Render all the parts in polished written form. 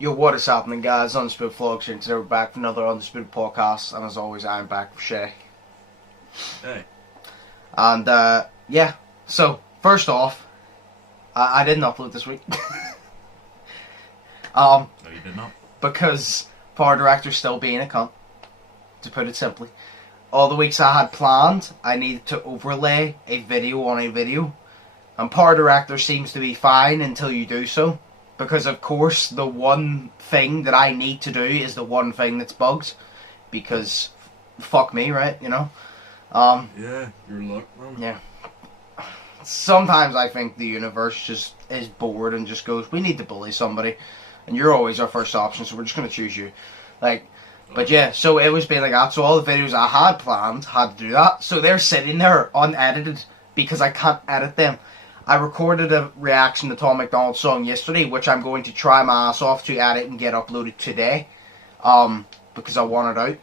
Yo, what is happening, guys? Undisputed Vlogs here. Today we're back for another Undisputed podcast, and as always, I'm back for Shay. Hey. And, yeah. So, first off, I didn't upload this week. No, you did not. Because Power Director's still being a cunt, to put it simply. All the weeks I had planned, I needed to overlay a video on a video. And Power Director seems to be fine until you do so. Because, of course, the one thing that I need to do is the one thing that's bugged. Because, fuck me, right? You know? Yeah, your luck, man. Yeah. Sometimes I think the universe just is bored and just goes, we need to bully somebody. And you're always our first option, so we're just going to choose you. Like, but yeah, so it was being like that. So all the videos I had planned had to do that. So they're sitting there unedited because I can't edit them. I recorded a reaction to Tom McDonald's song yesterday, which I'm going to try my ass off to edit and get uploaded today. Because I want it out.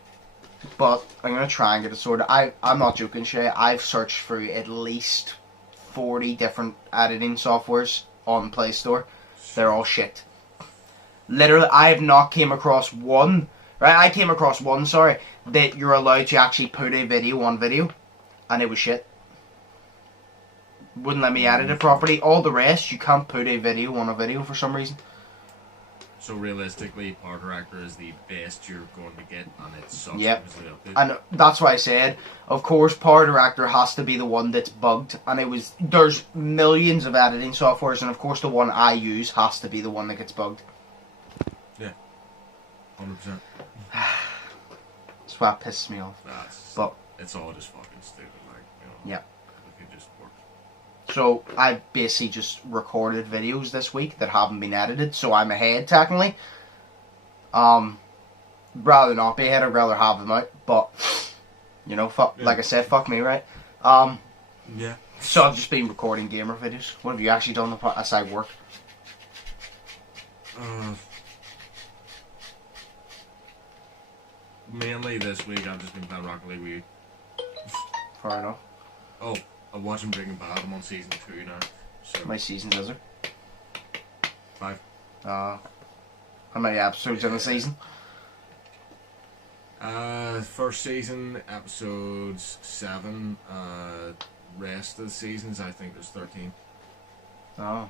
But I'm going to try and get it sorted. I'm not joking, Shay. I've searched through at least 40 different editing softwares on Play Store. They're all shit. Literally, I have not came across one. Right, I came across one, sorry, that you're allowed to actually put a video on video. And it was shit. Wouldn't let me edit it properly. All the rest, you can't put a video on a video for some reason. So realistically, Power Director is the best you're going to get, and it sucks. Yep. And that's why I said, of course, Power Director has to be the one that's bugged. And there's millions of editing softwares, and of course the one I use has to be the one that gets bugged. Yeah. 100%. That's why it pisses me off. But it's all just fucking stupid, like, you know. Yeah. It just work. So, I basically just recorded videos this week that haven't been edited, so I'm ahead, technically. Rather not be ahead, I'd rather have them out, but, you know, like I said, fuck me, right? Yeah. So, I've just been recording gamer videos. What have you actually done aside work? Mainly this week, I've just been playing Rocket League with you. Fair enough. Oh, I'm watching Breaking Bad. I'm on season 2 now. So My seasons, is there? 5. How many episodes in the season? First season, episodes 7. Rest of the seasons, I think there's 13. Oh.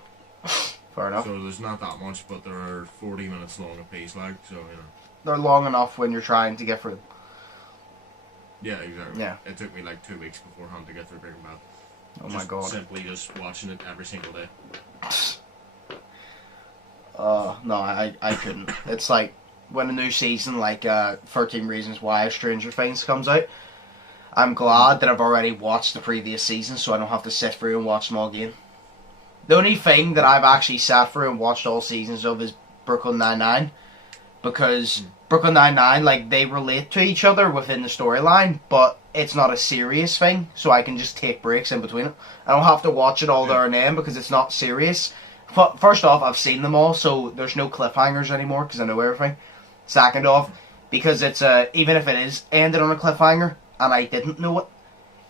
Fair enough. So there's not that much, but there are 40 minutes long a piece, like, so, you know. They're long enough when you're trying to get through them. Yeah, exactly. Yeah. It took me like 2 weeks beforehand to get through Breaking Bad. Oh my god. Simply just watching it every single day. No, I couldn't. It's like when a new season, like 13 Reasons Why Stranger Things comes out, I'm glad that I've already watched the previous season so I don't have to sit through and watch them all again. The only thing that I've actually sat through and watched all seasons of is Brooklyn Nine-Nine. Because Brooklyn Nine-Nine, like, they relate to each other within the storyline, but it's not a serious thing, so I can just take breaks in between it. I don't have to watch it all there and then because it's not serious. First off, I've seen them all, so there's no cliffhangers anymore because I know everything. Second off, because it's even if it is ended on a cliffhanger and I didn't know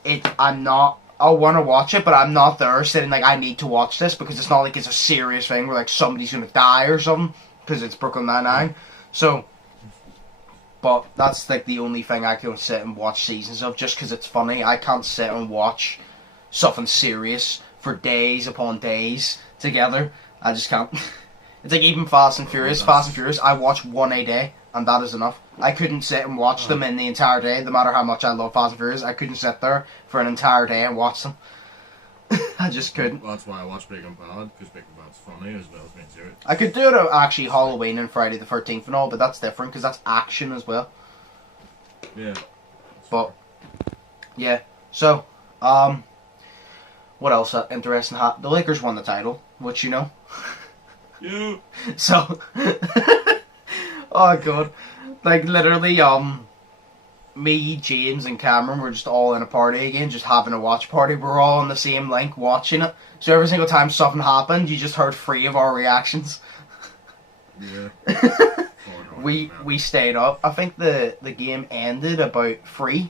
it, I want to watch it, but I'm not there sitting like, I need to watch this, because it's not like it's a serious thing where like somebody's going to die or something, because it's Brooklyn Nine-Nine. So, but that's like the only thing I can sit and watch seasons of, just because it's funny. I can't sit and watch something serious for days upon days together. I just can't. It's like even Fast and Furious. Fast and Furious, I watch one a day, and that is enough. I couldn't sit and watch them in the entire day, no matter how much I love Fast and Furious. I couldn't sit there for an entire day and watch them. I just couldn't. Well, that's why I watch Breaking Bad, because Breaking Bad's funny as well as being serious. I could do it actually Halloween and Friday the 13th and all, but that's different because that's action as well. Yeah. But yeah, so what else interesting? The Lakers won the title, which you know. Yeah. So oh god, like literally me, James, and Cameron were just all in a party again, just having a watch party. We're all on the same link watching it. So every single time something happened, you just heard 3 of our reactions. Yeah. we stayed up. I think the game ended about 3.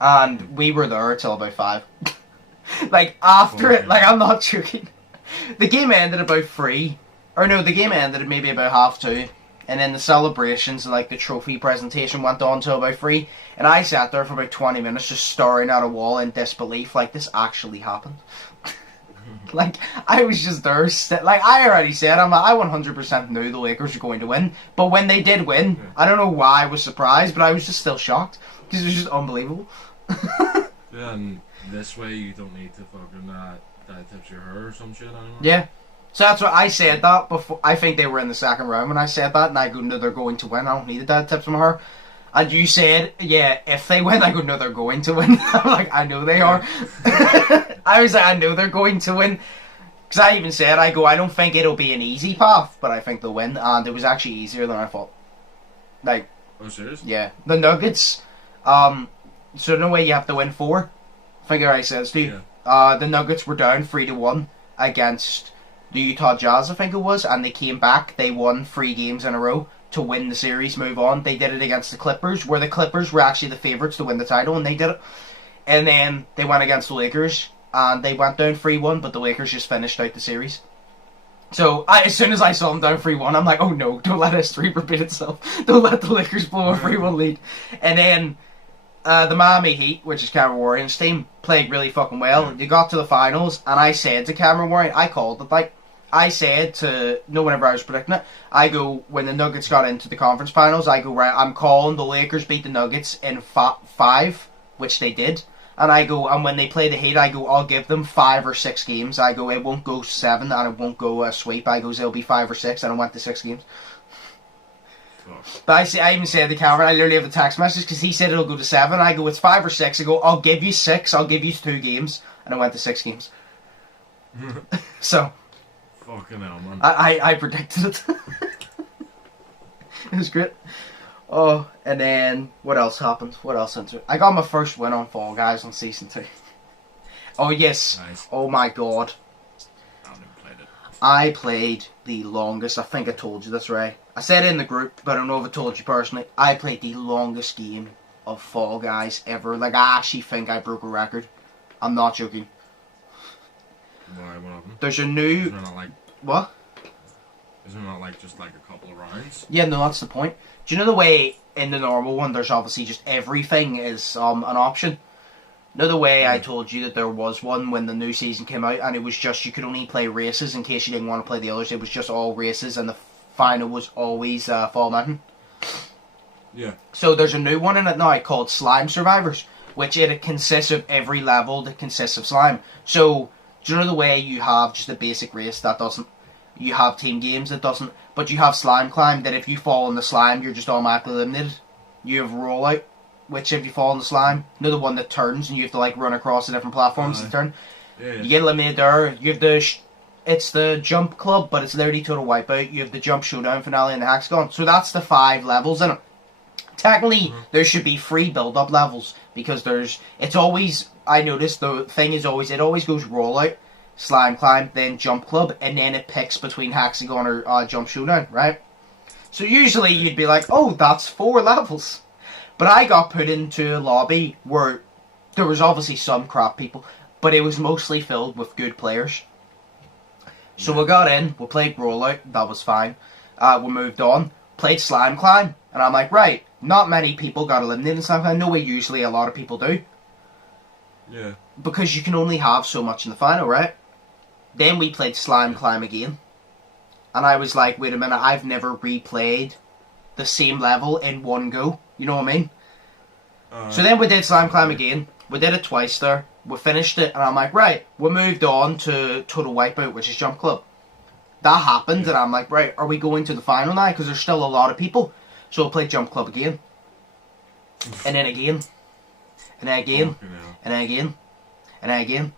And we were there till about 5. Like, after it, like, I'm not joking. The game ended about 3. Or no, the game ended at maybe about 2:30. And then the celebrations, like the trophy presentation, went on till about 3. And I sat there for about 20 minutes just staring at a wall in disbelief, like, this actually happened. Like, I was just there, like, I already said, I 100% knew the Lakers were going to win. But when they did win, I don't know why I was surprised, but I was just still shocked. Because it was just unbelievable. Yeah, and this way you don't need to fucking that tips your hair or some shit anymore. Yeah. So that's what I said that before. I think they were in the second round when I said that, and I go, no, they're going to win. I don't need a dad tips from her. And you said, yeah, if they win, I go, no, they're going to win. I'm like, I know they are. I was like, I know they're going to win. Because I even said, I go, I don't think it'll be an easy path, but I think they'll win. And it was actually easier than I thought. Like, oh, serious? Yeah. The Nuggets, so no way you have to win 4. I think I already said this to you. Yeah. The Nuggets were down 3-1 against the Utah Jazz, I think it was, and they came back. They won 3 games in a row to win the series, move on. They did it against the Clippers, where the Clippers were actually the favourites to win the title, and they did it. And then they went against the Lakers, and they went down 3-1, but the Lakers just finished out the series. So, as soon as I saw them down 3-1, I'm like, oh no, don't let history repeat itself. Don't let the Lakers blow a 3-1 lead. And then the Miami Heat, which is Cameron Warren's team, played really fucking well. They got to the finals, and I said to Cameron Warren, I called it, like, I said to, whenever I was predicting it, I go, when the Nuggets got into the conference finals, I go, right, I'm calling the Lakers beat the Nuggets in 5, which they did. And I go, and when they play the Heat, I go, I'll give them 5 or 6 games. I go, it won't go 7, and it won't go a sweep. I go, it'll be 5 or 6, and I went to 6 games. But I even said to Cameron, I literally have the text message, because he said it'll go to 7. I go, it's 5 or 6. I go, I'll give you 6, I'll give you 2 games. And I went to 6 games. So... Fucking hell, man. I predicted it. It was great. Oh, and then what else happened? What else entered? I got my first win on Fall Guys on Season 2. Oh, yes. Nice. Oh, my God. I haven't played it. I played the longest. I think I told you this, right? I said it in the group, but I don't know if I told you personally. I played the longest game of Fall Guys ever. Like, I actually think I broke a record. I'm not joking. Why, what happened? There's a new... Isn't it not like... What? Isn't it not like just like a couple of rounds? Yeah, no, that's the point. Do you know the way in the normal one there's obviously just everything is an option? You know the way I told you that there was one when the new season came out and it was just you could only play races in case you didn't want to play the others. It was just all races and the final was always Fall Mountain. Yeah. So there's a new one in it now called Slime Survivors, which it consists of every level that consists of slime. So... do you know the way you have just a basic race that doesn't, you have team games that doesn't, but you have slime climb that if you fall in the slime you're just automatically eliminated. You have rollout, which if you fall in the slime, you know the one that turns and you have to like run across the different platforms to turn. Yeah. You get eliminated there. You have it's the jump club, but it's literally total wipeout. You have the jump showdown finale and the hexagon. So that's the 5 levels in it. Technically, there should be 3 build-up levels because it's always, I noticed the thing is always, it always goes rollout, slime climb, then jump club, and then it picks between hexagon or jump showdown, right? So usually you'd be like, oh, that's 4 levels. But I got put into a lobby where there was obviously some crap people, but it was mostly filled with good players. So we got in, we played rollout, that was fine. We moved on, played slime climb, and I'm like, right, not many people got eliminated in slime climb. No way usually a lot of people do. Yeah. Because you can only have so much in the final, right? Then we played slime climb again. And I was like, wait a minute, I've never replayed the same level in one go. You know what I mean? So then we did slime climb again. We did it twice there. We finished it, and I'm like, right, we moved on to Total Wipeout, which is Jump Club. That happened, and I'm like, right, are we going to the final now? Because there's still a lot of people. So we played Jump Club again. And then again. And then again. And then again. And then again.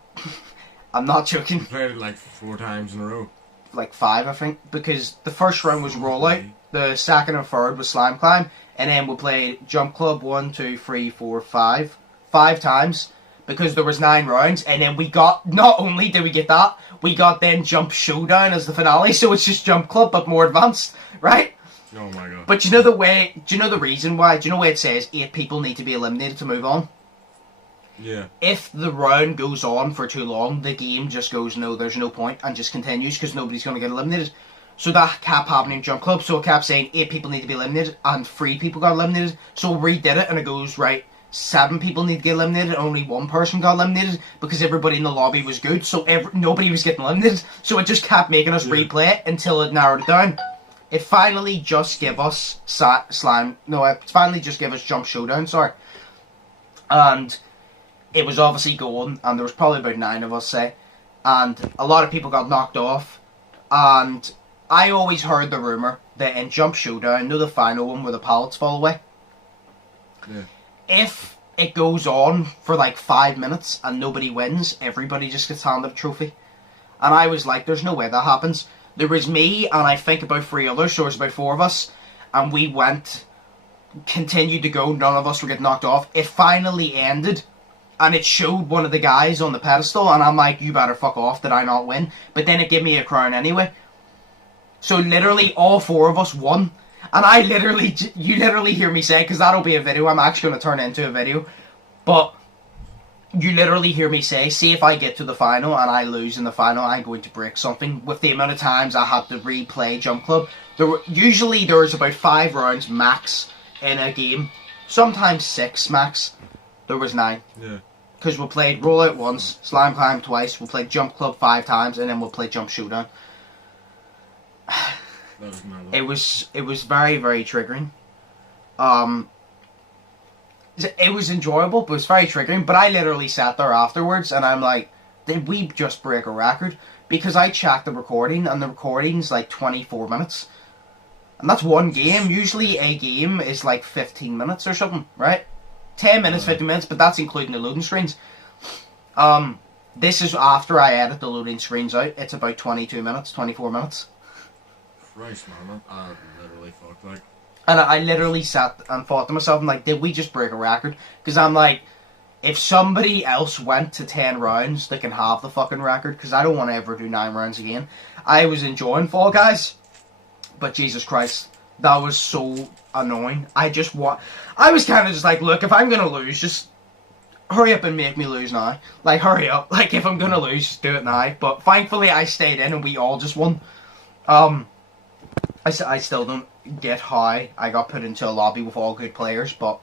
I'm not joking. You played it like 4 times in a row. Like 5, I think. Because the first round was rollout. The second and third was slime climb. And then we played Jump Club 1, 2, 3, 4, 5. 5 times. Because there was 9 rounds. And then we got, not only did we get that, we got then Jump Showdown as the finale. So it's just Jump Club, but more advanced. Right? Oh my god. But you know the way, do you know the reason why? Do you know why it says 8 people need to be eliminated to move on? Yeah. If the round goes on for too long, the game just goes, no, there's no point, and just continues because nobody's going to get eliminated. So that kept happening in Jump Club. So it kept saying 8 people need to be eliminated and 3 people got eliminated. So we redid it and it goes, right, 7 people need to get eliminated, only 1 person got eliminated because everybody in the lobby was good, so nobody was getting eliminated. So it just kept making us replay it until it narrowed it down. It finally just gave us it finally just gave us Jump Showdown, sorry. And it was obviously going, and there was probably about 9 of us, say, and a lot of people got knocked off. And I always heard the rumour that in Jump Showdown, the final one where the pallets fall away, if it goes on for like 5 minutes and nobody wins, everybody just gets handed a trophy. And I was like, there's no way that happens. There was me and I think about 3 others, so it was about 4 of us, and we continued to go, none of us were getting knocked off. It finally ended, and it showed one of the guys on the pedestal, and I'm like, you better fuck off, did I not win? But then it gave me a crown anyway. So literally all 4 of us won. And you literally hear me say, because that'll be a video, I'm actually going to turn it into a video, but you literally hear me say, see if I get to the final and I lose in the final, I'm going to break something. With the amount of times I had to replay Jump Club, usually there's about 5 rounds max in a game, sometimes 6 max. There was 9. Yeah. Because we played Rollout once, Slime Climb twice, we played Jump Club 5 times, and then we'll play Jump Showdown. It was very, very triggering. It was enjoyable, but it was very triggering. But I literally sat there afterwards, and I'm like, did we just break a record? Because I checked the recording, and the recording's like 24 minutes. And that's one game. Usually a game is like 15 minutes or something, right? 10 minutes, 15 minutes, but that's including the loading screens. This is after I edit the loading screens out. It's about 22 minutes, 24 minutes. Christ, man, I literally fucked, like. And I literally sat and thought to myself, I'm like, did we just break a record? Because I'm like, if somebody else went to 10 rounds, they can have the fucking record, because I don't want to ever do 9 rounds again. I was enjoying Fall Guys, but Jesus Christ, that was so annoying. I was kind of just like, look, if I'm going to lose, just hurry up and make me lose now. Like, hurry up. Like, if I'm going to lose, just do it now. But thankfully, I stayed in and we all just won. I still don't get how I got put into a lobby with all good players, but...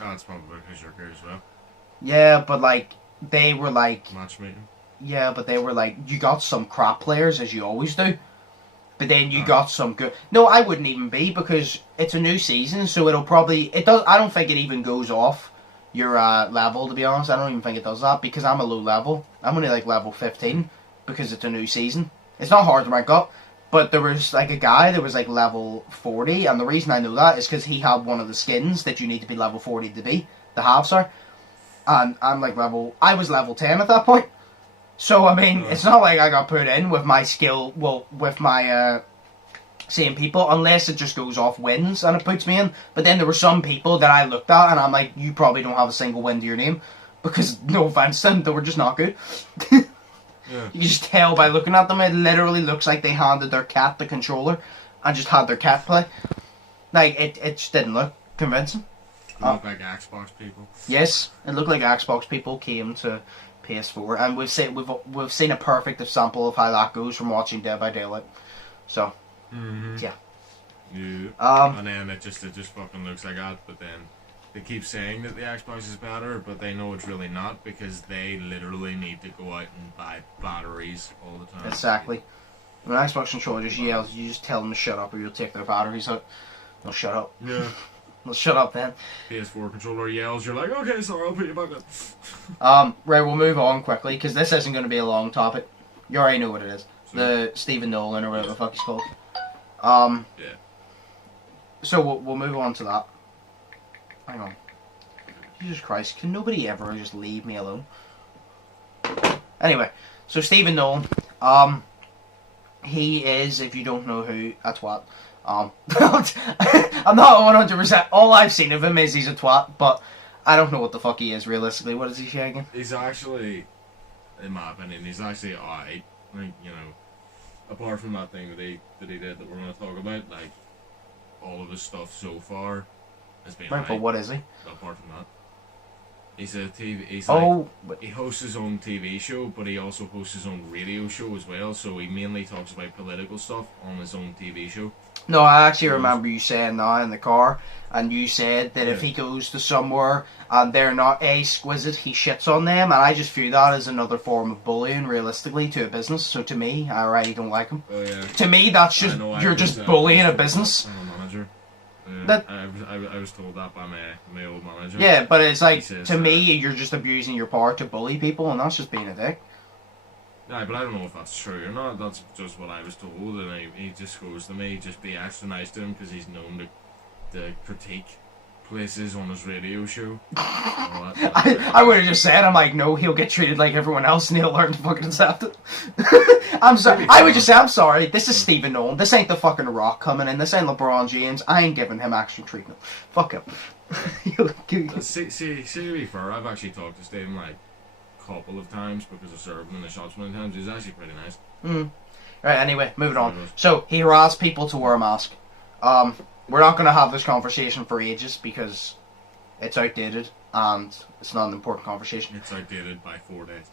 That's probably because you're good as well. Yeah, but, like, they were like... Matchmaking? Yeah, but they were like, you got some crap players, as you always do. But then you got some good... No, I wouldn't even be, because it's a new season, so it'll probably... I don't think it even goes off your level, to be honest. I don't even think it does that, because I'm a low level. I'm only, like, level 15, because it's a new season. It's not hard to rank up. But there was, like, a guy that was, like, level 40, and the reason I know that is because he had one of the skins that you need to be level 40 to be, the halves are. And I'm, like, I was level 10 at that point. So, I mean, it's not like I got put in with my skill, with my, same people, unless it just goes off wins and it puts me in. But then there were some people that I looked at, and I'm like, you probably don't have a single win to your name, because, no offense to them, they were just not good. Yeah. You just tell by looking at them, it literally looks like they handed their cat the controller and just had their cat play. Like, it just didn't look convincing. It looked like Xbox people. Yes, it looked like Xbox people came to PS4, and we've seen a perfect example of how that goes from watching Dead by Daylight. So, yeah. And then it just fucking looks like that, but then they keep saying that the Xbox is better, but they know it's really not, because they literally need to go out and buy batteries all the time. Exactly. When an Xbox controller just yells, you just tell them to shut up or you'll take their batteries out. They'll shut up. Yeah. They'll shut up then. PS4 controller yells, you're like, okay, sorry, I'll put you back up. Right, we'll move on quickly, because this isn't going to be a long topic. You already know what it is. So, the Stephen Nolan, or whatever the fuck he's called. Yeah. So we'll move on to that. Hang on. Jesus Christ, can nobody ever just leave me alone? Anyway, so Stephen Nolan, he is, if you don't know who, a twat. I'm not 100%, all I've seen of him is he's a twat, but I don't know what the fuck he is realistically. What is he shagging? He's actually, in my opinion, he's actually alright. Like, you know, apart from that thing that he did that we're going to talk about, like, all of his stuff so far has been right, but what is he? apart from that. He's a TV. He's Oh, he hosts his own TV show, but he also hosts his own radio show as well. So he mainly talks about political stuff on his own TV show. no, I actually remember you saying that in the car, and you said that if he goes to somewhere and they're not exquisite, he shits on them, and I just view that as another form of bullying, realistically, to a business. So to me, I really don't like him. Oh yeah. To me, that's just you're just bullying a business. I'm a manager. That I was told that by my old manager. yeah, but it's like says, to me, you're just abusing your power to bully people, and that's just being a dick. Nah, but I don't know if that's true or not. That's just what I was told, and he just goes to me, just be extra nice to him because he's known to critique places on his radio show. I would have just said, I'm like, no, he'll get treated like everyone else and he'll learn to fucking accept it. I'm sorry. I would just say, I'm sorry, this is Stephen Nolan. This ain't the fucking Rock coming in. This ain't LeBron James. I ain't giving him extra treatment. Fuck him. See, to be fair, I've actually talked to Stephen like a couple of times because I've served him in the shops many times. He's actually pretty nice. Right, anyway, moving on. So, he harassed people to wear a mask. We're not going to have this conversation for ages because it's outdated and it's not an important conversation. It's outdated by 4 days.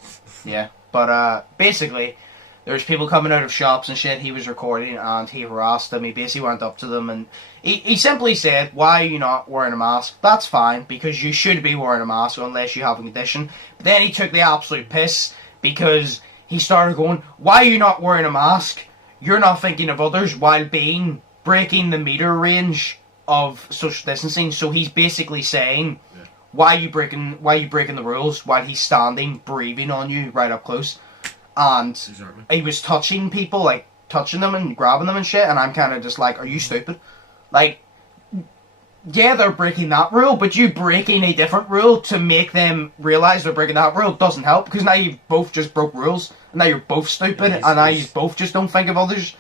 Yeah, but basically, there's people coming out of shops and shit. He was recording and he harassed them. He basically went up to them and he simply said, why are you not wearing a mask? That's fine because you should be wearing a mask unless you have a condition. But then he took the absolute piss because he started going, why are you not wearing a mask? You're not thinking of others while breaking the meter range of social distancing. So he's basically saying, why are you breaking the rules while he's standing, breathing on you right up close? And he was touching people, like touching them and grabbing them and shit, and I'm kind of just like, are you stupid? Like, yeah, they're breaking that rule, but you breaking a different rule to make them realise they're breaking that rule doesn't help, because now you both just broke rules, and now you're both stupid, and now you both just don't think of others.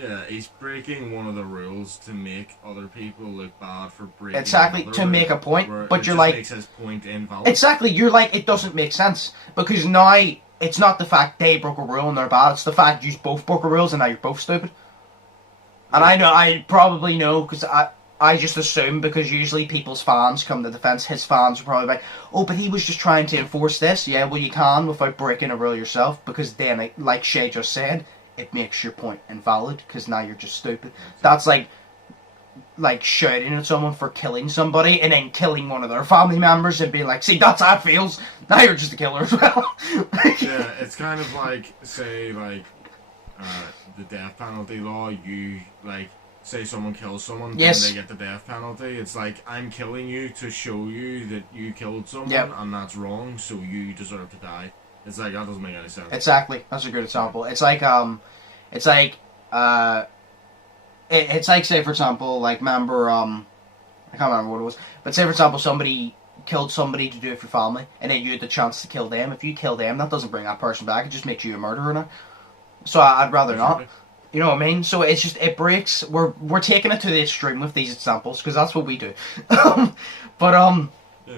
Yeah, he's breaking one of the rules to make other people look bad for breaking. Exactly, to make a point, but you're like, makes his point invalid. Exactly, you're like, it doesn't make sense, because now it's not the fact they broke a rule and they're bad, it's the fact you both broke a rules and now you're both stupid. And I probably know, because I just assume, because usually people's fans come to defense, his fans are probably like, oh, but he was just trying to enforce this. Yeah, well, you can without breaking a rule yourself, because then, like Shay just said, it makes your point invalid, because now you're just stupid. That's like shouting at someone for killing somebody, and then killing one of their family members, and being like, see, that's how it feels. Now you're just a killer as well. Yeah, it's kind of like, say, like, the death penalty law, you, like, say someone kills someone, then they get the death penalty. It's like, I'm killing you to show you that you killed someone, and that's wrong, so you deserve to die. It's like, that doesn't make any sense. Exactly. That's a good example. It's like, say, for example, like, remember, I can't remember what it was, but say, for example, somebody killed somebody to do it for family, and then you had the chance to kill them. If you kill them, that doesn't bring that person back, it just makes you a murderer now. So I'd rather not. You know what I mean? So it's just, it breaks, we're taking it to the extreme with these examples, because that's what we do.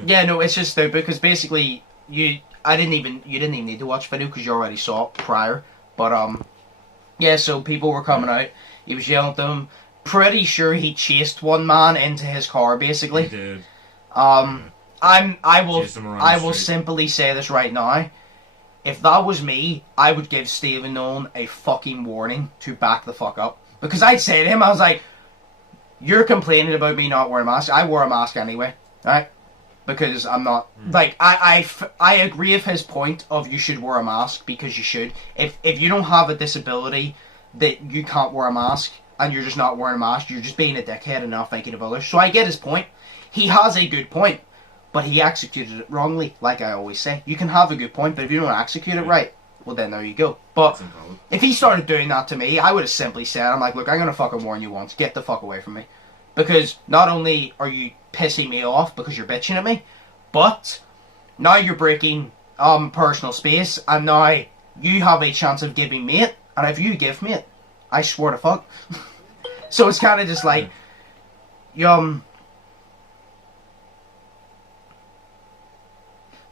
Yeah, no, it's just stupid, because basically, you didn't even need to watch the video, because you already saw it prior, but, yeah, so people were coming out, he was yelling at them, pretty sure he chased one man into his car, basically. He did. I will simply say this right now. If that was me, I would give Stephen Nolan a fucking warning to back the fuck up. Because I'd say to him, I was like, you're complaining about me not wearing a mask. I wore a mask anyway, right? Because I'm not, like, I agree with his point of you should wear a mask, because you should. If you don't have a disability that you can't wear a mask, and you're just not wearing a mask, you're just being a dickhead and not thinking of others. So I get his point. He has a good point. But he executed it wrongly, like I always say. You can have a good point, but if you don't execute it right, well then there you go. But if he started doing that to me, I would have simply said, I'm like, look, I'm going to fucking warn you once. Get the fuck away from me. Because not only are you pissing me off because you're bitching at me, but now you're breaking personal space, and now you have a chance of giving me it, and if you give me it, I swear to fuck. So it's kind of just like,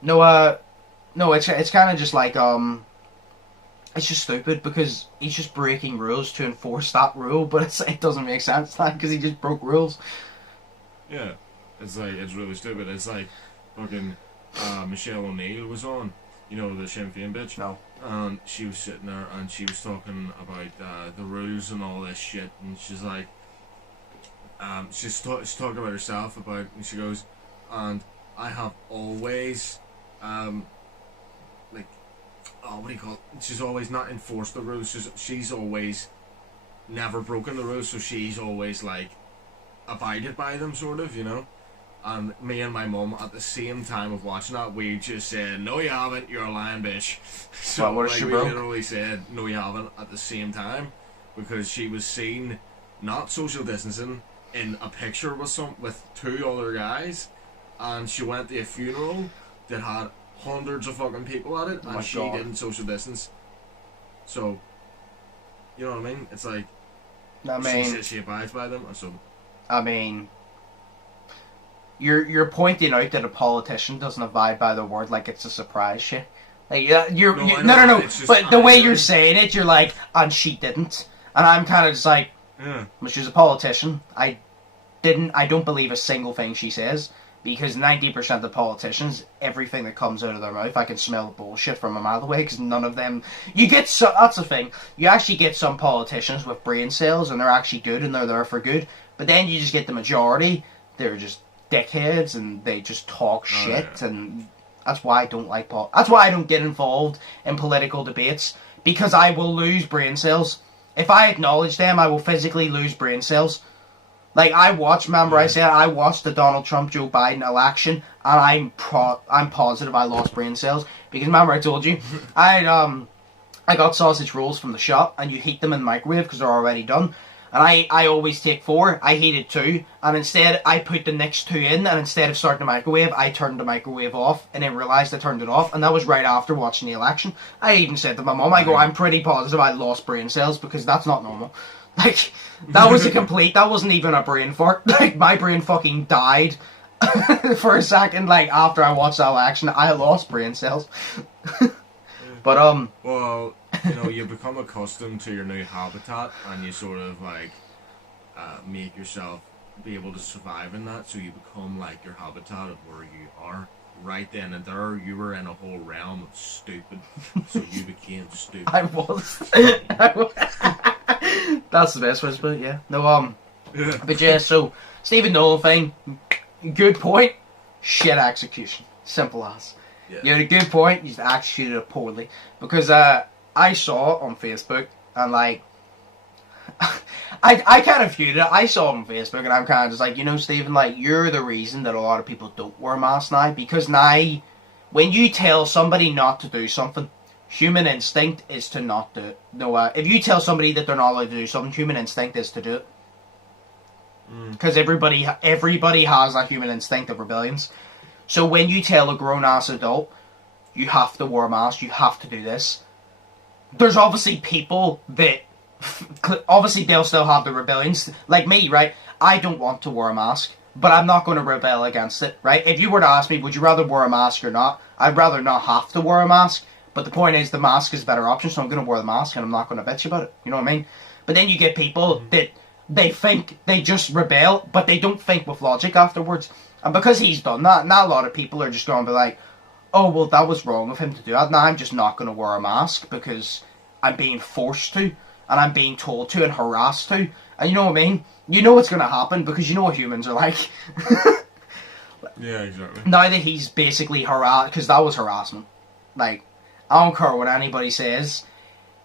No, it's kind of just like, it's just stupid, because he's just breaking rules to enforce that rule, but it doesn't make sense, because he just broke rules. Yeah, it's like, it's really stupid. It's like, fucking Michelle O'Neill was on. You know, the Sinn Féin bitch. No. And she was sitting there and she was talking about the rules and all this shit, and she's like, she's talking about herself and she goes, and I have always, like, what do you call it? She's always not enforced the rules. She's always never broken the rules, so she's always like abided by them, sort of, you know. And me and my mum at the same time of watching that, we just said, "No, you haven't. You're a lying bitch." So what like, she we broke? literally said, "No, you haven't," at the same time, because she was seen not social distancing in a picture with two other guys, and she went to a funeral that had hundreds of fucking people at it, and she didn't social distance. So, you know what I mean? It's like, she says she abides by them, and so. I mean, you're pointing out that a politician doesn't abide by the word like it's a surprise shit. Like, no. But the way you're saying it, you're like, and she didn't, and I'm kind of just like, but she's a politician. I don't believe a single thing she says, because 90% of politicians, everything that comes out of their mouth, I can smell the bullshit from a mile away, because none of them, that's the thing, you actually get some politicians with brain cells, and they're actually good, and they're there for good, but then you just get the majority, they're just dickheads, and they just talk shit, and that's why I don't like that's why I don't get involved in political debates, because I will lose brain cells. If I acknowledge them, I will physically lose brain cells. Like, I watched the Donald Trump Joe Biden election, and I'm positive I lost brain cells, because remember I told you I got sausage rolls from the shop, and you heat them in the microwave because they're already done, and I always take 4. I heated 2, and instead I put the next 2 in, and instead of starting the microwave, I turned the microwave off, and then realised I turned it off, and that was right after watching the election. I even said to my mum, I'm pretty positive I lost brain cells, because that's not normal. Like, that wasn't even a brain fart. Like, my brain fucking died for a second, like, after I watched that election. I lost brain cells. But, well, you know, you become accustomed to your new habitat, and you sort of, like, make yourself be able to survive in that, so you become, like, your habitat of where you are. Right then and there, you were in a whole realm of stupid, so you became stupid. I was. That's the best way to put it, yeah. No, but yeah, so, Stephen Nolan thing, good point, shit execution. Simple as. Yeah. You had a good point, you just executed it poorly. Because, I saw it on Facebook, and, like, I kind of viewed it. I saw it on Facebook, and I'm kind of just like, you know, Stephen, like, you're the reason that a lot of people don't wear masks now. Because now, when you tell somebody not to do something, human instinct is to not do it. No, if you tell somebody that they're not allowed to do something, human instinct is to do it. Because everybody has that human instinct of rebellions. So when you tell a grown-ass adult, you have to wear a mask, you have to do this, there's obviously people that, obviously they'll still have the rebellions. Like me, right? I don't want to wear a mask, but I'm not going to rebel against it, right? If you were to ask me, would you rather wear a mask or not? I'd rather not have to wear a mask. But the point is, the mask is a better option, so I'm going to wear the mask, and I'm not going to bitch about it. You know what I mean? But then you get people that they think they just rebel, but they don't think with logic afterwards. And because he's done that, now a lot of people are just going to be like, oh, well, that was wrong of him to do that. Now I'm just not going to wear a mask because I'm being forced to, and I'm being told to, and harassed to. And you know what I mean? You know what's going to happen, because you know what humans are like. Yeah, exactly. Now that he's basically harassed, because that was harassment. Like, I don't care what anybody says.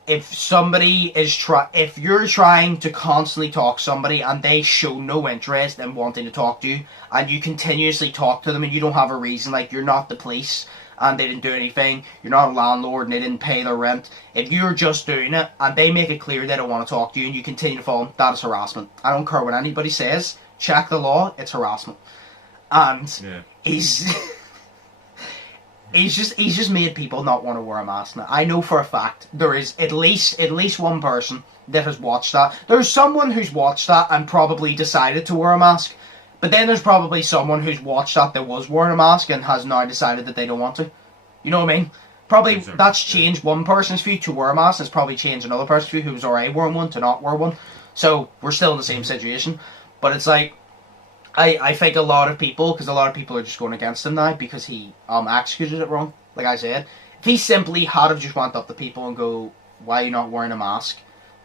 If somebody is if you're trying to constantly talk to somebody and they show no interest in wanting to talk to you, and you continuously talk to them and you don't have a reason, like you're not the police and they didn't do anything, you're not a landlord and they didn't pay their rent, if you're just doing it and they make it clear they don't want to talk to you and you continue to follow them, that is harassment. I don't care what anybody says, check the law, it's harassment. And he's just made people not want to wear a mask now. I know for a fact there is at least one person that has watched that. There's someone who's watched that and probably decided to wear a mask. But then there's probably someone who's watched that was wearing a mask and has now decided that they don't want to. You know what I mean? Probably that's changed one person's view to wear a mask. It's probably changed another person's view who was already wearing one to not wear one. So we're still in the same situation. But it's like, I think a lot of people, because a lot of people are just going against him now because he executed it wrong. Like I said, if he simply had have just went up to people and go, "Why are you not wearing a mask?"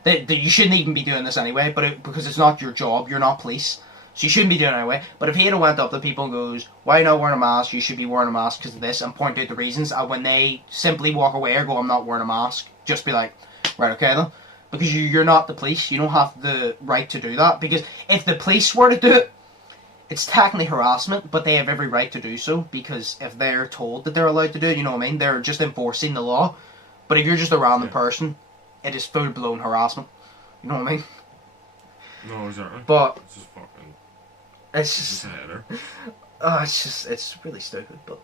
You shouldn't even be doing this anyway. But because it's not your job, you're not police, so you shouldn't be doing it anyway. But if he had went up to people and goes, "Why are you not wearing a mask? You should be wearing a mask because of this," and point out the reasons, and when they simply walk away or go, "I'm not wearing a mask," just be like, "Right, okay then." Because you're not the police. You don't have the right to do that. Because if the police were to do it, it's technically harassment, but they have every right to do so, because if they're told that they're allowed to do it, you know what I mean? They're just enforcing the law. But if you're just a random person, it is full-blown harassment. You know what I mean? No, exactly. But it's just fucking... It's just a header. It's really stupid, but...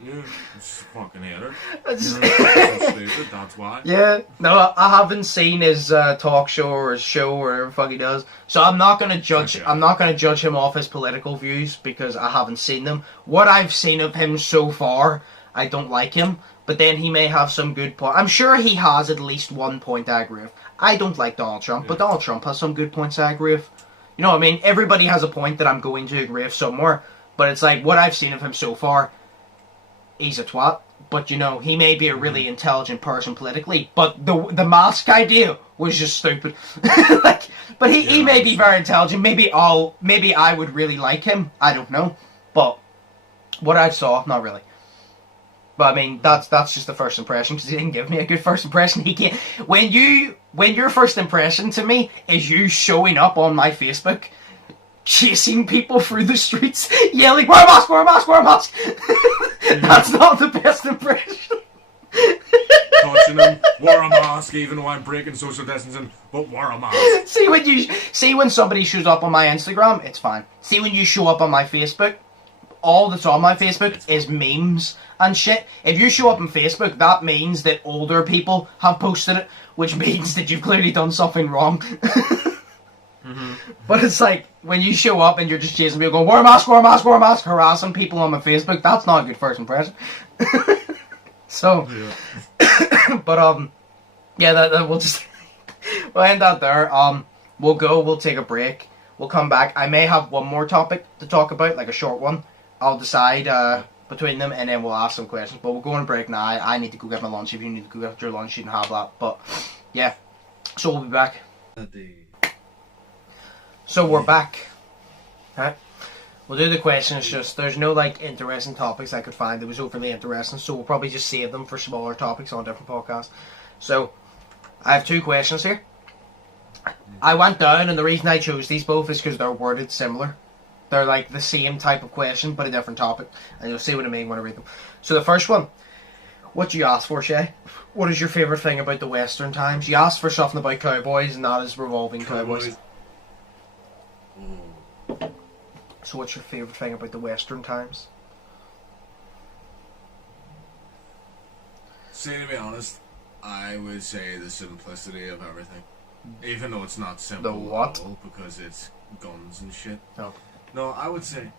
Yeah, it's a fucking header. It's so stupid, that's why. Yeah, no, I haven't seen his talk show or his show or whatever the fuck he does, so I'm not gonna judge. Okay. I'm not gonna judge him off his political views because I haven't seen them. What I've seen of him so far, I don't like him. But then he may have some good point. I'm sure he has at least one point I agree with. I don't like Donald Trump, but Donald Trump has some good points I agree with. You know what I mean? Everybody has a point that I'm going to agree with somewhere, but it's like what I've seen of him so far. He's a twat, but you know, he may be a really intelligent person politically, but the mask idea was just stupid. But he may be very intelligent. Maybe I would really like him. I don't know. But what I saw, not really. But I mean, that's just the first impression, because he didn't give me a good first impression. He can't. When your first impression to me is you showing up on my Facebook, chasing people through the streets, yelling, "Wear a mask, wear a mask, wear a mask!" That's not the best impression. Touching them, wear a mask, even though I'm breaking social distancing, but wear a mask. See when somebody shows up on my Instagram, it's fine. See when you show up on my Facebook, all that's on my Facebook is memes and shit. If you show up on Facebook, that means that older people have posted it, which means that you've clearly done something wrong. But it's like, when you show up and you're just chasing people going, "Wear a mask, wear a mask, wear a mask," harassing people on my Facebook, that's not a good first impression. So, but that we'll just, we'll end that there. We'll take a break, we'll come back. I may have one more topic to talk about, like a short one. I'll decide between them, and then we'll ask some questions, but we'll go on a break now. I need to go get my lunch. If you need to go get your lunch, you can have that, but yeah, so we'll be back. So we're back. Right? We'll do the questions. Just there's no like interesting topics I could find that was overly interesting, so we'll probably just save them for smaller topics on different podcasts. So I have two questions here. I went down, and the reason I chose these both is because they're worded similar. They're like the same type of question, but a different topic, and you'll see what I mean when I read them. So the first one, what you asked for, Shay? What is your favourite thing about the Western Times? You asked for something about cowboys, and that is revolving cowboys. So what's your favourite thing about the Western Times? See, to be honest, I would say the simplicity of everything. Even though it's not simple the what? at all, because it's guns and shit. Oh. No, I would say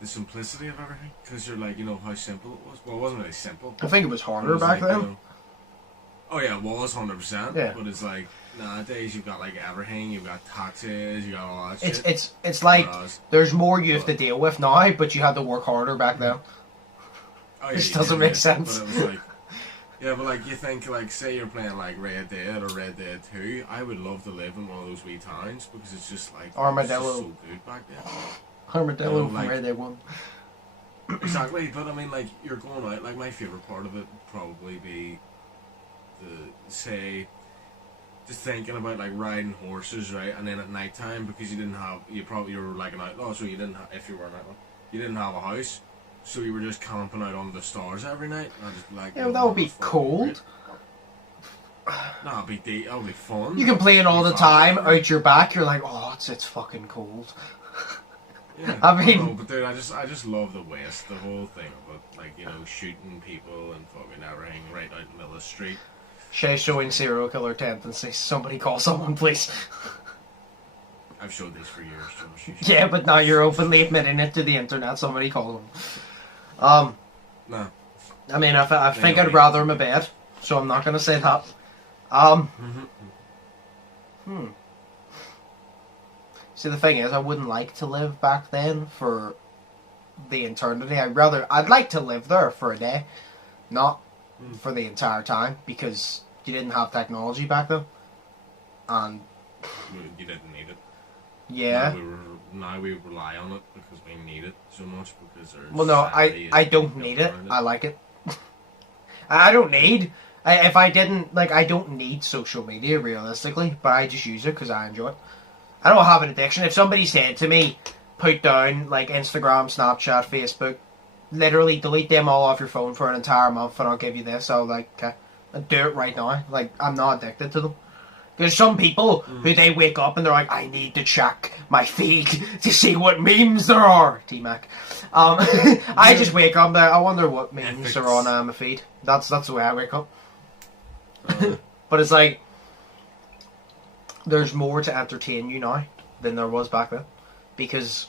the simplicity of everything, because you're like, you know how simple it was? Well, it wasn't really simple. I think it was harder back then. You know, oh yeah, it was 100%. Yeah. But it's like, nowadays you've got like everything, you've got taxes, you got all that shit. It's like there's more you have to deal with now, but you had to work harder back then. Oh, yeah, This doesn't make sense. But it was like, yeah, but like you think like, say you're playing like Red Dead or Red Dead 2, I would love to live in one of those wee towns because it's just like Armadillo. It's just so good back then. Armadillo, you know, like, from Red Dead 1. Exactly, but I mean like you're going out, like my favourite part of it would probably be just thinking about like riding horses, right? And then at night time, because you were like an outlaw, so if you were an outlaw, you didn't have a house, so you were just camping out under the stars every night. And I just like, yeah, that would be cold. Nah, it'd be fun. You can play it all the time out your back. You're like, oh, it's fucking cold. Yeah, I mean, no, but dude, I just love the West, the whole thing of it, like, you know, shooting people and fucking everything right out in the middle of the street. Shay showing serial killer tendencies. Somebody call someone, please. I've showed this for years, Josh. Yeah, but now you're openly admitting it to the internet. Somebody call them. No. I mean, I think I'd rather him a bed, so I'm not going to say that. See, the thing is, I wouldn't like to live back then for the eternity. I'd like to live there for a day, not for the entire time, because you didn't have technology back then, and you didn't need it. Yeah. Now we rely on it because we need it so much because there's. Well, no, I don't need it. I like it. I don't need. If I didn't I don't need social media realistically, but I just use it because I enjoy it. I don't have an addiction. If somebody said to me, put down Instagram, Snapchat, Facebook, literally delete them all off your phone for an entire month, and I'll give you this. I'll okay, I'll do it right now. I'm not addicted to them. There's some people who they wake up and they're like, I need to check my feed to see what memes there are. T-Mac. I just wake up there. I wonder what memes are on my feed. That's the way I wake up. But it's there's more to entertain you now than there was back then, because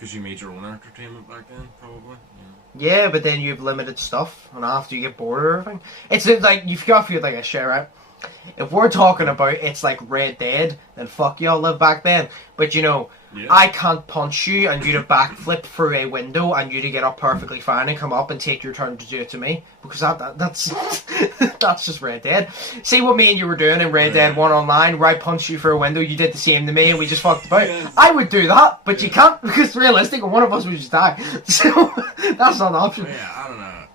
you made your own entertainment back then, probably. Yeah, but then you have limited stuff, and after you get bored of everything, it's you've got to feel like a shit, right? If we're talking about it's like Red Dead, then fuck y'all live back then. But I can't punch you and you to backflip through a window and you to get up perfectly fine and come up and take your turn to do it to me, because that's that's just Red Dead. See what me and you were doing in Red Dead 1 online, where I punched you through a window, you did the same to me, and we just fucked about. Yes. I would do that, but you can't, because realistically, one of us would just die. So that's not an option. Yeah, I don't know.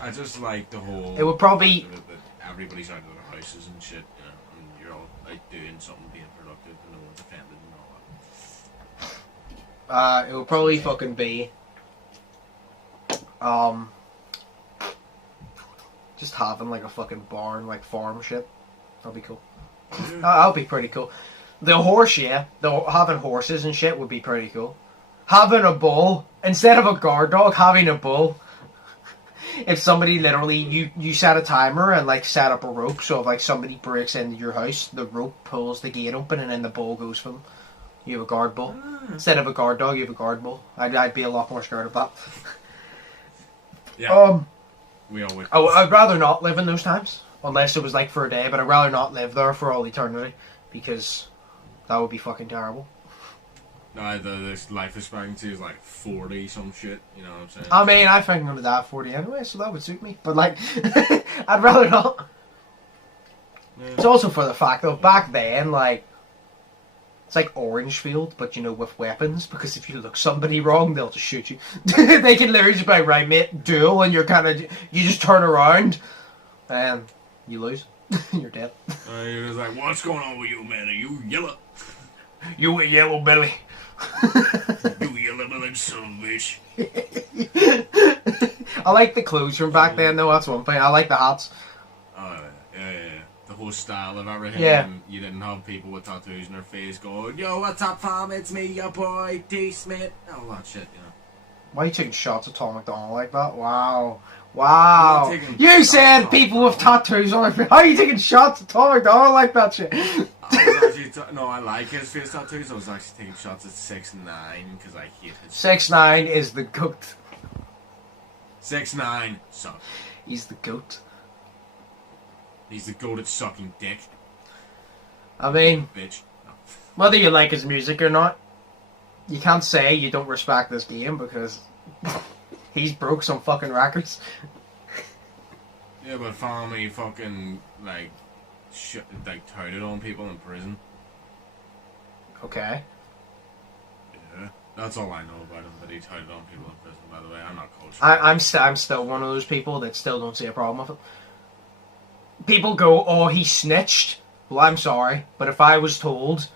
I just like the whole. It would probably. Everybody's out of their houses and shit, and you're all doing something, being productive, and no one's offended and all that. It would probably fucking be, just having a fucking barn, farm shit. That'd be cool. That'd be pretty cool. The horse, yeah, having horses and shit would be pretty cool. Having a bull instead of a guard dog, having a bull. If somebody literally, you set a timer and set up a rope, so if somebody breaks into your house, the rope pulls the gate open and then the bull goes for them. You have a guard bull. Instead of a guard dog, you have a guard bull. I'd be a lot more scared of that. Yeah. We all would. I'd rather not live in those times, unless it was for a day, but I'd rather not live there for all eternity, because that would be fucking terrible. This life expectancy is 40 some shit, you know what I'm saying? I mean, I think I'm gonna die at 40 anyway, so that would suit me. But I'd rather not. Yeah. It's also for the fact that back then, it's like Orangefield, but with weapons, because if you look somebody wrong, they'll just shoot you. They can literally just be like, right mate, duel, and you just turn around, and you lose. You're dead. You're just like, what's going on with you, man? Are you yellow? You a yellow belly. You yellow belly son of a bitch. I like the clothes from back then, though. That's one thing. I like the hats. Oh yeah. The whole style of everything. Yeah. And you didn't have people with tattoos in their face going, "Yo, what's up, fam? It's me, your boy, D Smith." All that shit, Why are you taking shots at Tom McDonald like that? Wow. You said people with tattoos on their face. How are you taking shots at Tom McDonald like that shit? No, I like his face tattoos. I was actually taking shots at 6ix9ine because I hate his. 6ix9ine is the goat. 6ix9ine sucks. He's the goat. He's the goat at sucking dick. I mean, bitch. No. Whether you like his music or not, you can't say you don't respect this game, because he's broke some fucking records. Yeah, but family fucking touted on people in prison. Okay. Yeah, that's all I know about him. That he touted on people in prison. By the way, I'm not cultured. I'm still one of those people that still don't see a problem with it. People go, "Oh, he snitched." Well, I'm sorry, but if I was told,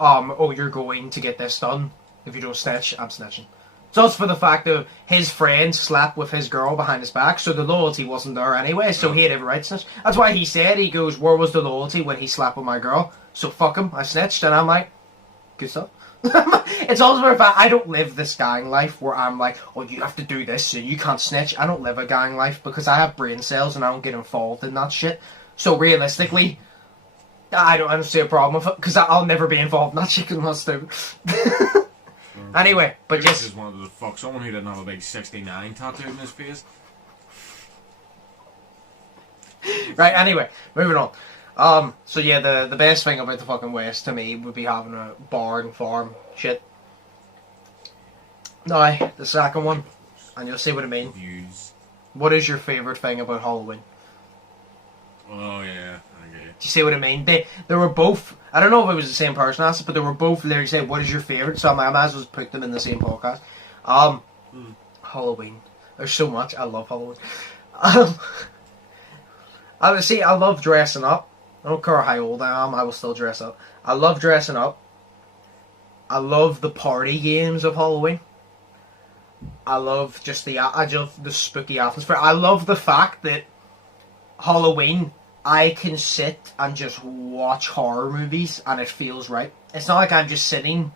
"Oh, you're going to get this done if you don't snitch," I'm snitching. Just for the fact that his friend slept with his girl behind his back, so the loyalty wasn't there anyway, so he had every right to snitch. That's why he said, he goes, "Where was the loyalty when he slept with my girl? So fuck him, I snitched," and I'm like, good stuff. It's also for the fact I don't live this gang life where I'm like, "Oh, you have to do this so you can't snitch." I don't live a gang life because I have brain cells and I don't get involved in that shit. So realistically, I don't see a problem with it, because I'll never be involved in that shit because I'm not stupid. Anyway, but maybe just wanted to fuck someone who didn't have a big 69 tattoo in his face. Right, anyway, moving on. So yeah, the best thing about the fucking West to me would be having a barn farm shit. Now, the second one, and you'll see what I mean. Views. What is your favourite thing about Halloween? Oh yeah, okay. Do you see what I mean? They were both. I don't know if it was the same person asked it, but they were both literally saying, "What is your favourite?" So I might as well put them in the same podcast. Halloween. There's so much. I love Halloween. I love dressing up. I don't care how old I am. I will still dress up. I love dressing up. I love the party games of Halloween. I love the spooky atmosphere. I love the fact that Halloween, I can sit and just watch horror movies and it feels right. It's not like I'm just sitting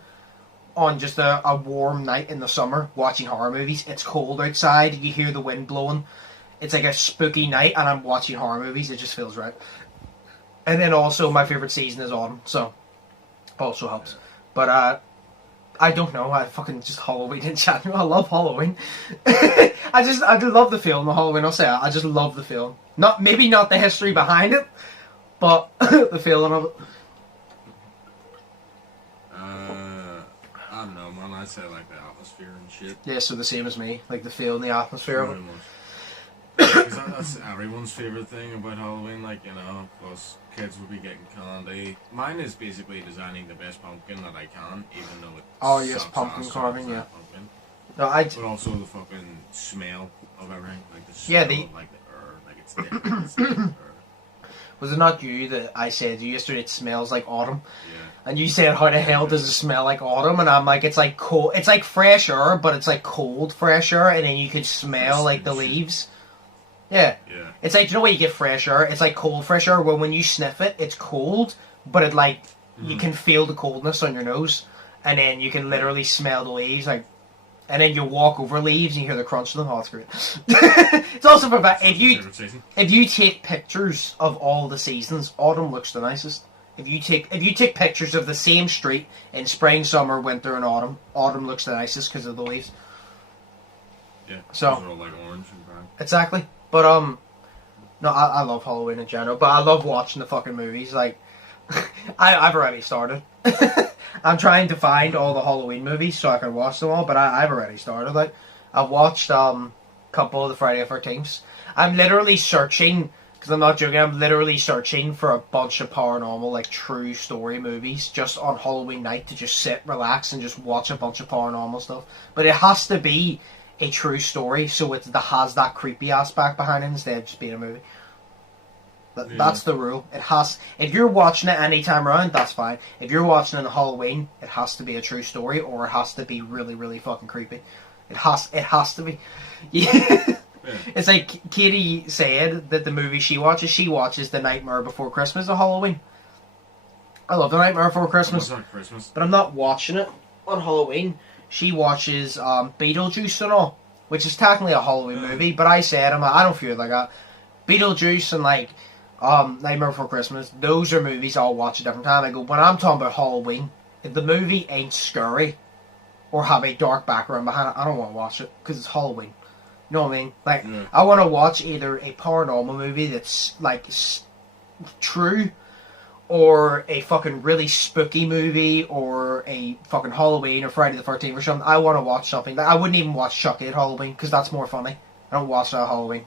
on just a warm night in the summer watching horror movies. It's cold outside, you hear the wind blowing. It's like a spooky night and I'm watching horror movies. It just feels right. And then also my favourite season is autumn, so also helps. But I don't know. I fucking just Halloween in general. I love Halloween. I just love the film of Halloween. I'll say it. I just love the film. Maybe not the history behind it, but the feeling of it. I don't know, man. I'd say like the atmosphere and shit. Yeah, so the same as me. Like the feel and the atmosphere of it. Because that's everyone's favourite thing about Halloween. Like, you know, plus kids will be getting candy. Mine is basically designing the best pumpkin that I can, even though it sucks pumpkin carving, yeah. Pumpkin. No, But also the fucking smell of everything. Like the smell of like the herb, like it's different. It's like herb. Was it not you that I said yesterday it smells like autumn? Yeah. And you said, how the hell does it smell like autumn? And I'm like, it's like cold. It's like fresh air, but it's like cold fresh air, and then you could smell like the leaves. Yeah. Yeah. It's like, you know where you get fresh air? It's like cold fresh air, where when you sniff it, it's cold, but it like, you can feel the coldness on your nose, and then you can literally smell the leaves, like, and then you walk over leaves and you hear the crunch of them. Oh, it's great. It's also for that, if you take pictures of all the seasons, autumn looks the nicest. If you take pictures of the same street in spring, summer, winter, and autumn looks the nicest because of the leaves. Yeah. So they're all like orange and brown. Exactly. But no, I love Halloween in general, but I love watching the fucking movies. Like, I've already started. I'm trying to find all the Halloween movies so I can watch them all, but I've already started. Like, I've watched a couple of the Friday the 13th. I'm literally searching, because I'm not joking, I'm literally searching for a bunch of paranormal, like, true story movies just on Halloween night to just sit, relax, and just watch a bunch of paranormal stuff. But it has to be a true story, so it has that creepy aspect behind it instead of just being a movie. That's the rule. It has. If you're watching it any time around, that's fine. If you're watching it on Halloween, it has to be a true story, or it has to be really, really fucking creepy. It has to be. Yeah. It's like Katie said that the movie she watches The Nightmare Before Christmas or Halloween. I love The Nightmare Before Christmas, but I'm not watching it on Halloween. She watches Beetlejuice and all, which is technically a Halloween movie, but I said, I don't feel like that. Beetlejuice and like Nightmare Before Christmas, those are movies I'll watch a different time. I go, when I'm talking about Halloween, if the movie ain't scary or have a dark background behind it, I don't want to watch it because it's Halloween. You know what I mean? Like, I want to watch either a paranormal movie that's like true, or a fucking really spooky movie, or a fucking Halloween or Friday the 13th or something. I want to watch something. I wouldn't even watch Chucky at Halloween because that's more funny. I don't watch that at Halloween.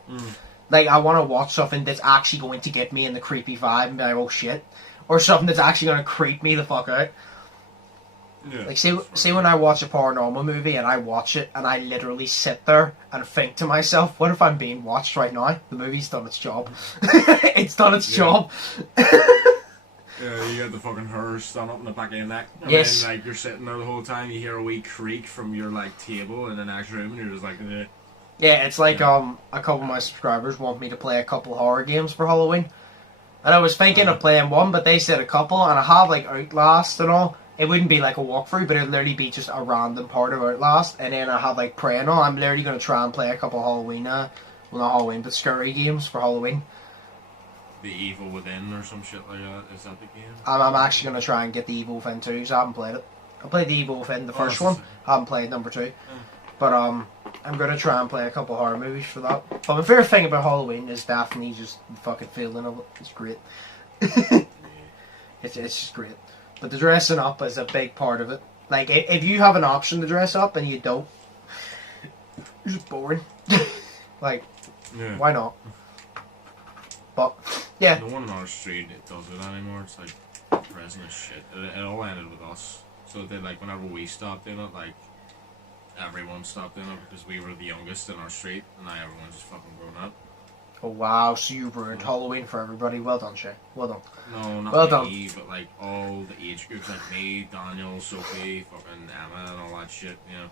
Like, I want to watch something that's actually going to get me in the creepy vibe and be like, oh shit. Or something that's actually going to creep me the fuck out. Yeah, like, see when I watch a paranormal movie and I watch it and I literally sit there and think to myself, what if I'm being watched right now? The movie's done its job. It's done its job. Yeah, you got the fucking hair stand up in the back of your neck. And yes. then, like, you're sitting there the whole time, you hear a wee creak from your, like, table in the next room, and you're just like, eh. Yeah, it's like, a couple of my subscribers want me to play a couple horror games for Halloween. And I was thinking of playing one, but they said a couple, and I have, like, Outlast and all. It wouldn't be like a walkthrough, but it would literally be just a random part of Outlast. And then I have, like, Prey and all. I'm literally going to try and play a couple Halloween, well, not Halloween, but scary games for Halloween. The Evil Within or some shit like that. Is that the game? I'm actually going to try and get the Evil Within 2, so I haven't played it. I played the Evil Within, the first one. I haven't played number 2. But I'm going to try and play a couple horror movies for that. But my favourite thing about Halloween is definitely just the fucking feeling of it. It's great. It's just great. But the dressing up is a big part of it. Like, if you have an option to dress up and you don't, you're just boring. Like, why not? But, yeah. No one on our street does it anymore. It's like, dressing as shit. It all ended with us. So they, like, whenever we stopped doing it, like, everyone stopped doing it because we were the youngest in our street, and now everyone's just fucking grown up. Oh wow, so you ruined Halloween for everybody. Well done, Shay. Well done. No, not well me, done. but like all the age groups, like me, Daniel, Sophie, fucking Emma, and all that shit, you know.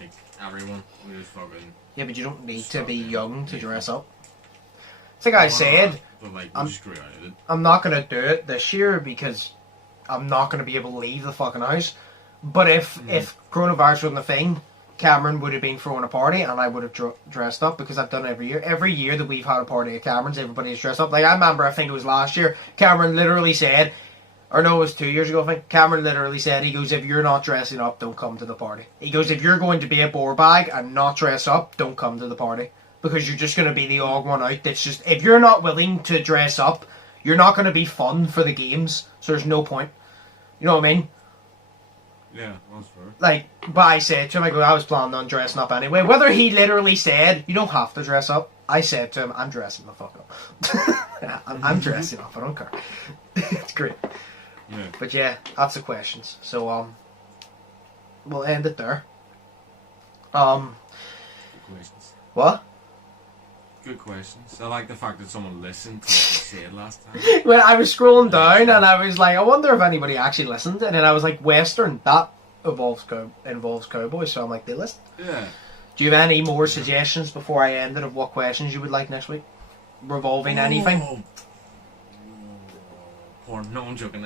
Like, everyone. We just fucking... Yeah, but you don't need to be young to dress up. It's like I said, but like, we just grew out of it. I'm not going to do it this year because I'm not going to be able to leave the fucking house. But if coronavirus wasn't a thing, Cameron would have been throwing a party and I would have dressed up because I've done it every year. Every year that we've had a party at Cameron's, everybody's dressed up. Like, I remember, I think it was last year, Cameron literally said, or no, it was 2 years ago, I think, Cameron literally said, he goes, if you're not dressing up, don't come to the party. He goes, if you're going to be a bore bag and not dress up, don't come to the party. Because you're just going to be the odd one out. That's just, if you're not willing to dress up, you're not going to be fun for the games, so there's no point. You know what I mean? Yeah, that's fair. Like, but I said to him, I was planning on dressing up anyway. Whether he literally said, you don't have to dress up, I said to him, I'm dressing the fuck up. I'm dressing up, I don't care. It's great. Yeah. But yeah, that's the questions. So, we'll end it there. Good questions. What? Good questions. I like the fact that someone listened to what we said last time. When I was scrolling down and I was like, I wonder if anybody actually listened. And then I was like, Western, that involves cowboys. So I'm like, they listen. Yeah. Do you have any more suggestions before I end it of what questions you would like next week? Revolving anything? Porn. No, I'm joking.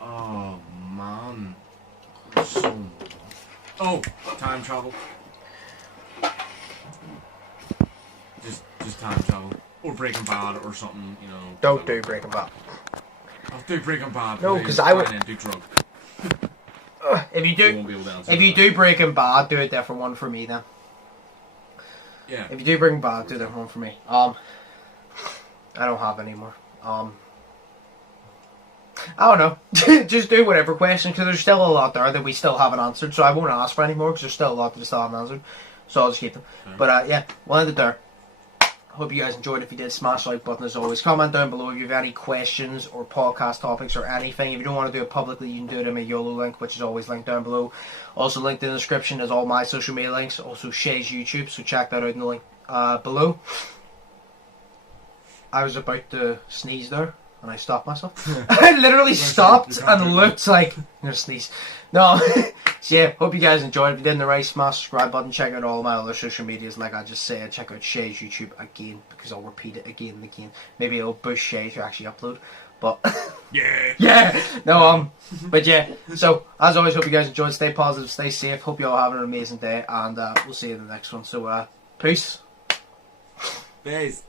Oh, man. Time travel. Just time travel. Or Breaking Bad or something, you know. Don't do Breaking Bad. I'll do Breaking Bad. No, because I would... And do drugs. If you do Breaking Bad, do a different one for me then. Yeah. If you do Breaking Bad, do a different one for me. I don't have any more. I don't know. Just do whatever question, because there's still a lot there that we still haven't answered, so I won't ask for any more, because there's still a lot that we still haven't answered. So I'll just keep them. Okay. But yeah, we'll end it there. Hope you guys enjoyed. If you did, smash the like button as always. Comment down below if you have any questions or podcast topics or anything. If you don't want to do it publicly, you can do it in my YOLO link, which is always linked down below. Also linked in the description is all my social media links. Also Sheas YouTube, so check that out in the link below. I was about to sneeze there, and I stopped myself. I literally stopped and looked like I'm gonna sneeze. No. So yeah, hope you guys enjoyed. If you did, the right, smash the subscribe button. Check out all my other social medias, like I just said. Check out Sheas YouTube again, because I'll repeat it again and again. Maybe it'll boost Sheas to actually upload. But yeah. No, but yeah. So as always, hope you guys enjoyed. Stay positive, stay safe. Hope you all have an amazing day, and we'll see you in the next one. So peace. Peace.